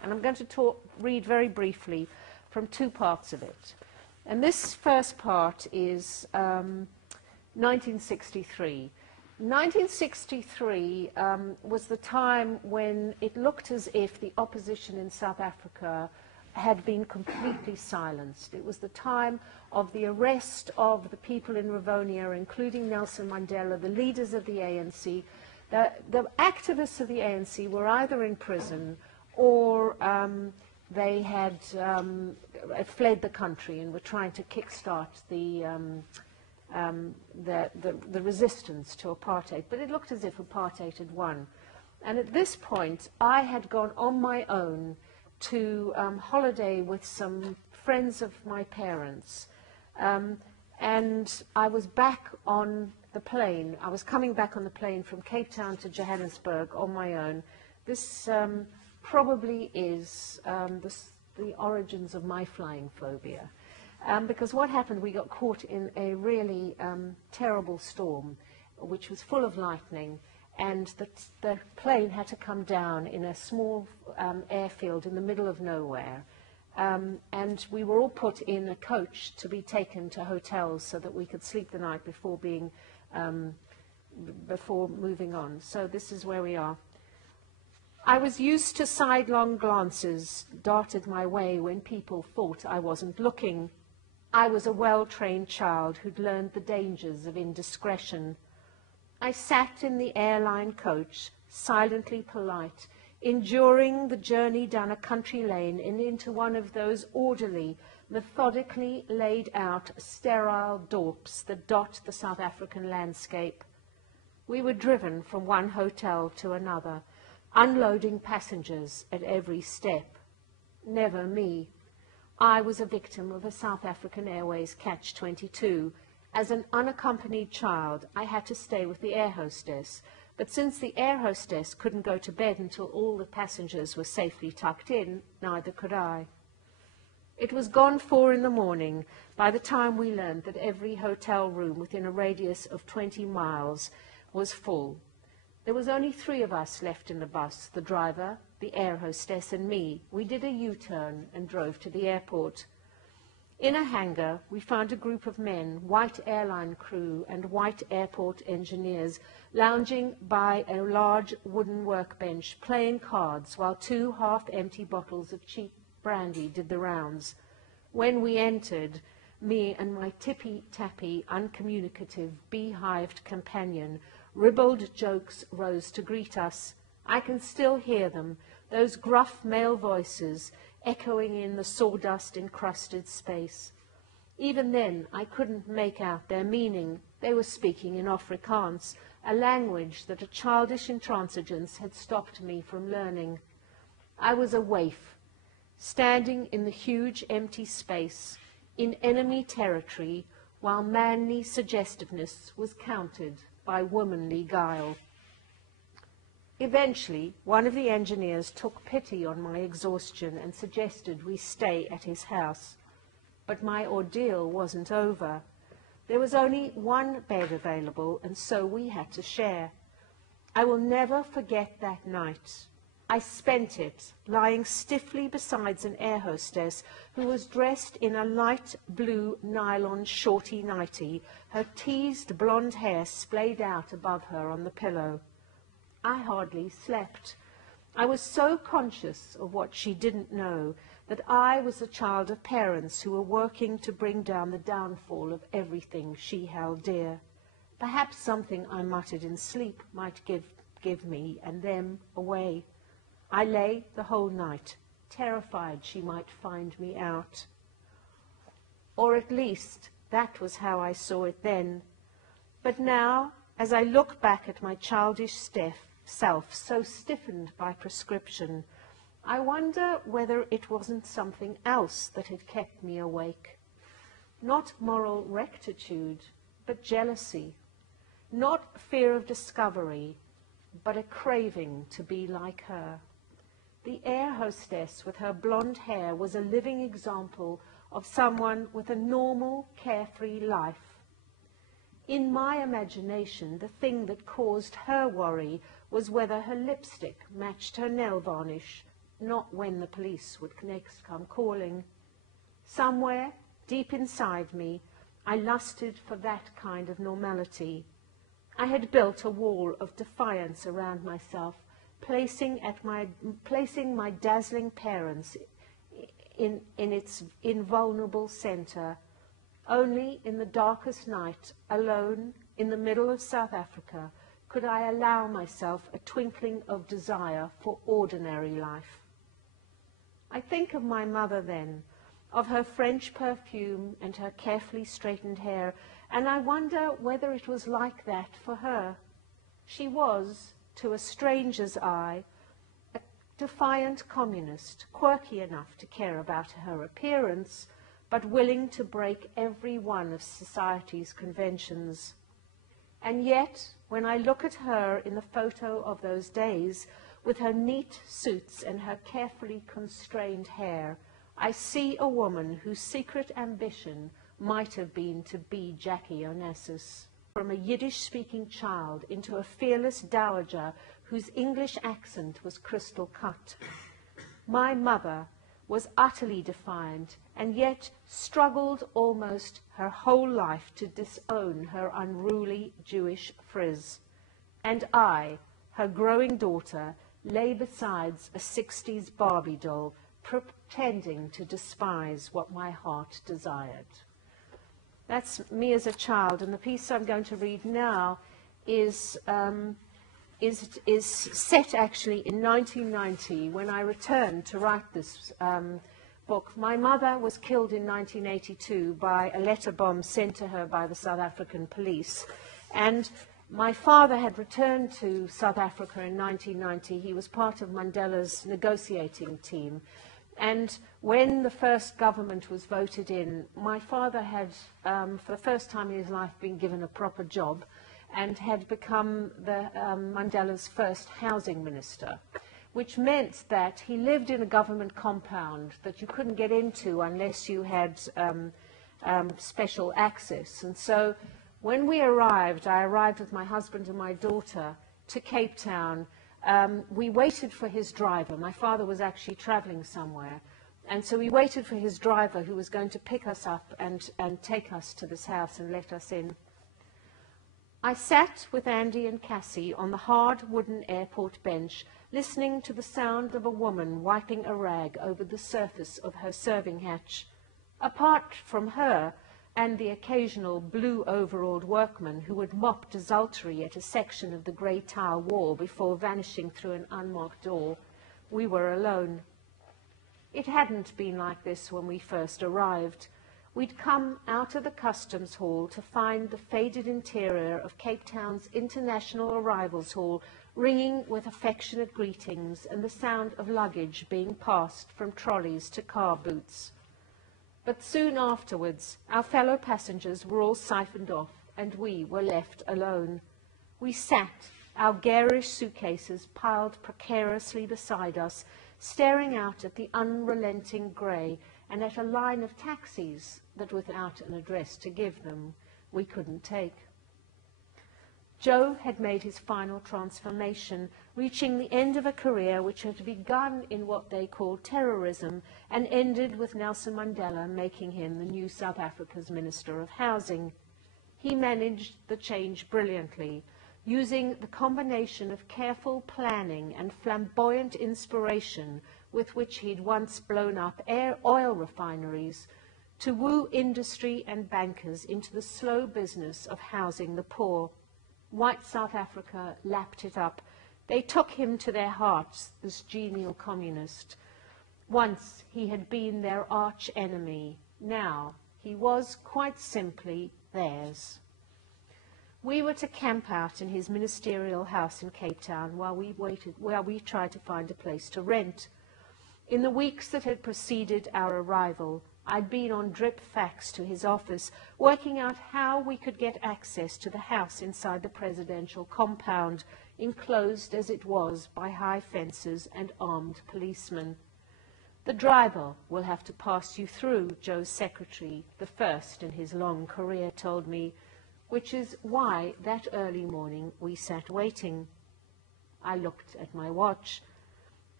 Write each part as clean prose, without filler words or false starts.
And I'm going to read very briefly from two parts of it. And this first part is 1963. 1963 was the time when it looked as if the opposition in South Africa had been completely silenced. It was the time of the arrest of the people in Rivonia, including Nelson Mandela, the leaders of the ANC. The activists of the ANC were either in prison or they had fled the country and were trying to kickstart the resistance to apartheid. But it looked as if apartheid had won. And at this point, I had gone on my own to holiday with some friends of my parents. And I was back on the plane. I was coming back on the plane from Cape Town to Johannesburg on my own. This probably is the origins of my flying phobia. Because what happened, we got caught in a really terrible storm, which was full of lightning, and the plane had to come down in a small airfield in the middle of nowhere. And we were all put in a coach to be taken to hotels so that we could sleep the night before moving on. So this is where we are. I was used to sidelong glances darted my way when people thought I wasn't looking. I was a well-trained child who'd learned the dangers of indiscretion. I sat in the airline coach, silently polite, enduring the journey down a country lane and into one of those orderly, methodically laid out, sterile dorps that dot the South African landscape. We were driven from one hotel to another, unloading passengers at every step. Never me. I was a victim of a South African Airways catch-22. As an unaccompanied child, I had to stay with the air hostess, but since the air hostess couldn't go to bed until all the passengers were safely tucked in, neither could I. It was gone 4 in the morning by the time we learned that every hotel room within a radius of 20 miles was full. There was only 3 of us left in the bus, the driver, the air hostess, and me. We did a U-turn and drove to the airport. In a hangar, we found a group of men, white airline crew and white airport engineers, lounging by a large wooden workbench, playing cards, while 2 half-empty bottles of cheap brandy did the rounds. When we entered, me and my tippy-tappy, uncommunicative, beehived companion, ribald jokes rose to greet us. I can still hear them, those gruff male voices, echoing in the sawdust-encrusted space. Even then, I couldn't make out their meaning. They were speaking in Afrikaans, a language that a childish intransigence had stopped me from learning. I was a waif, standing in the huge empty space, in enemy territory, while manly suggestiveness was countered by womanly guile. Eventually, one of the engineers took pity on my exhaustion and suggested we stay at his house. But my ordeal wasn't over. There was only 1 bed available, and so we had to share. I will never forget that night. I spent it lying stiffly beside an air hostess who was dressed in a light blue nylon shorty nightie, her teased blonde hair splayed out above her on the pillow. I hardly slept. I was so conscious of what she didn't know that I was the child of parents who were working to bring down the downfall of everything she held dear. Perhaps something I muttered in sleep might give me and them away. I lay the whole night, terrified she might find me out. Or at least that was how I saw it then. But now, as I look back at my childish self, so stiffened by prescription, I wonder whether it wasn't something else that had kept me awake. Not moral rectitude, but jealousy. Not fear of discovery, but a craving to be like her. The air hostess with her blonde hair was a living example of someone with a normal, carefree life. In my imagination, the thing that caused her worry was whether her lipstick matched her nail varnish, not when the police would next come calling. Somewhere, deep inside me, I lusted for that kind of normality. I had built a wall of defiance around myself, placing my dazzling parents in its invulnerable center. Only in the darkest night, alone in the middle of South Africa, could I allow myself a twinkling of desire for ordinary life. I think of my mother then, of her French perfume and her carefully straightened hair, and I wonder whether it was like that for her. She was, to a stranger's eye, a defiant communist, quirky enough to care about her appearance, but willing to break every one of society's conventions. And yet, when I look at her in the photo of those days, with her neat suits and her carefully constrained hair, I see a woman whose secret ambition might have been to be Jackie Onassis. From a Yiddish-speaking child into a fearless dowager whose English accent was crystal cut. My mother was utterly defiant, and yet struggled almost her whole life to disown her unruly Jewish frizz. And I, her growing daughter, lay beside a 60s Barbie doll, pretending to despise what my heart desired. That's me as a child, and the piece I'm going to read now is set actually in 1990 when I returned to write this book. My mother was killed in 1982 by a letter bomb sent to her by the South African police, and my father had returned to South Africa in 1990. He was part of Mandela's negotiating team. And when the first government was voted in, my father had, for the first time in his life, been given a proper job and had become Mandela's first housing minister, which meant that he lived in a government compound that you couldn't get into unless you had special access. And so when we arrived, I arrived with my husband and my daughter to Cape Town. We waited for his driver. My father was actually traveling somewhere. And so we waited for his driver who was going to pick us up and take us to this house and let us in. I sat with Andy and Cassie on the hard wooden airport bench, listening to the sound of a woman wiping a rag over the surface of her serving hatch. Apart from her and the occasional blue-overalled workman who would mop desultory at a section of the grey tile wall before vanishing through an unmarked door, we were alone. It hadn't been like this when we first arrived. We'd come out of the customs hall to find the faded interior of Cape Town's International Arrivals Hall ringing with affectionate greetings and the sound of luggage being passed from trolleys to car boots. But soon afterwards, our fellow passengers were all siphoned off, and we were left alone. We sat, our garish suitcases piled precariously beside us, staring out at the unrelenting grey and at a line of taxis that, without an address to give them, we couldn't take. Joe had made his final transformation, reaching the end of a career which had begun in what they called terrorism and ended with Nelson Mandela making him the new South Africa's Minister of Housing. He managed the change brilliantly, using the combination of careful planning and flamboyant inspiration with which he'd once blown up oil refineries to woo industry and bankers into the slow business of housing the poor. White South Africa lapped it up. They took him to their hearts, this genial communist. Once he had been their arch enemy. Now he was quite simply theirs. We were to camp out in his ministerial house in Cape Town while we tried to find a place to rent. In the weeks that had preceded our arrival, I'd been on drip fax to his office, working out how we could get access to the house inside the presidential compound, enclosed as it was by high fences and armed policemen. The driver will have to pass you through, Joe's secretary, the first in his long career, told me, which is why that early morning we sat waiting. I looked at my watch.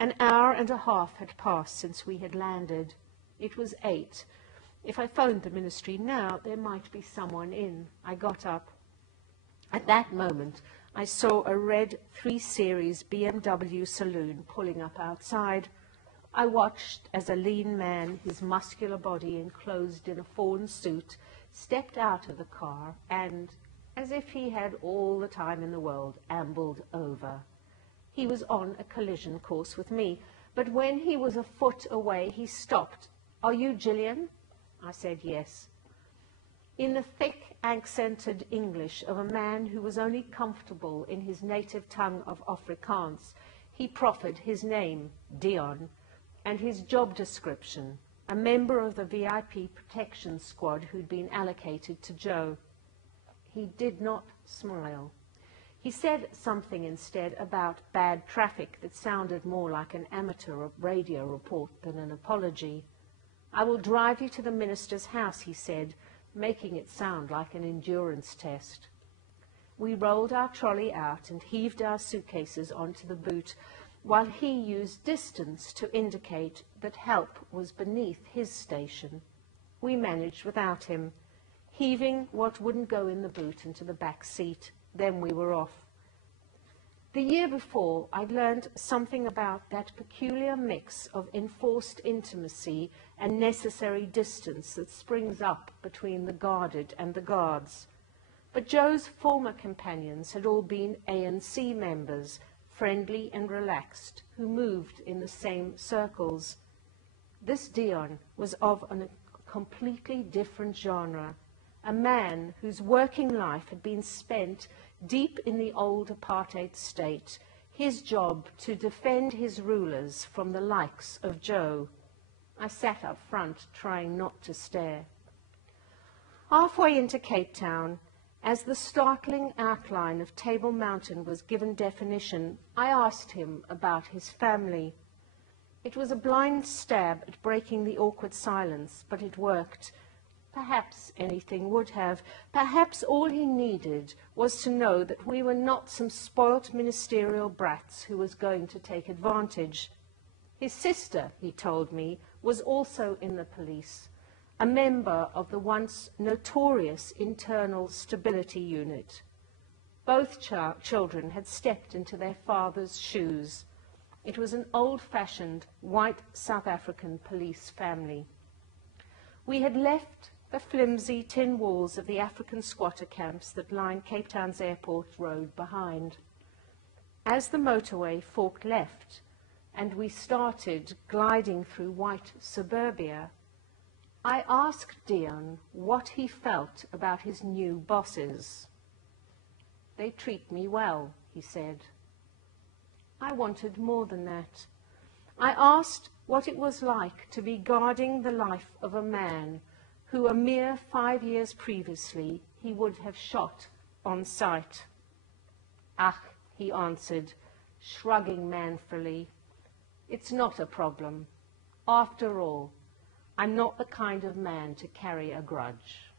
An hour and a half had passed since we had landed. It was 8. If I phoned the ministry now, there might be someone in. I got up. At that moment, I saw a red 3 Series BMW saloon pulling up outside. I watched as a lean man, his muscular body enclosed in a fawn suit, stepped out of the car and, as if he had all the time in the world, ambled over. He was on a collision course with me, but when he was a foot away, he stopped. "Are you Gillian?" I said yes. In the thick, accented English of a man who was only comfortable in his native tongue of Afrikaans, he proffered his name, Dion, and his job description, a member of the VIP protection squad who'd been allocated to Joe. He did not smile. He said something instead about bad traffic that sounded more like an amateur radio report than an apology. "I will drive you to the minister's house," he said, making it sound like an endurance test. We rolled our trolley out and heaved our suitcases onto the boot, while he used distance to indicate that help was beneath his station. We managed without him, heaving what wouldn't go in the boot into the back seat. Then we were off. The year before, I'd learned something about that peculiar mix of enforced intimacy and necessary distance that springs up between the guarded and the guards. But Joe's former companions had all been ANC members, friendly and relaxed, who moved in the same circles. This Dion was of a completely different genre, a man whose working life had been spent deep in the old apartheid state, his job to defend his rulers from the likes of Joe. I sat up front, trying not to stare. Halfway into Cape Town, as the startling outline of Table Mountain was given definition, I asked him about his family. It was a blind stab at breaking the awkward silence, but it worked. Perhaps anything would have. Perhaps all he needed was to know that we were not some spoilt ministerial brats who was going to take advantage. His sister, he told me, was also in the police, a member of the once notorious Internal Stability Unit. Both children had stepped into their father's shoes. It was an old-fashioned, white South African police family. We had left the flimsy tin walls of the African squatter camps that line Cape Town's airport road behind. As the motorway forked left and we started gliding through white suburbia, I asked Dion what he felt about his new bosses. "They treat me well," he said. I wanted more than that. I asked what it was like to be guarding the life of a man who a mere 5 years previously he would have shot on sight. "Ach," he answered, shrugging manfully, "it's not a problem. After all, I'm not the kind of man to carry a grudge."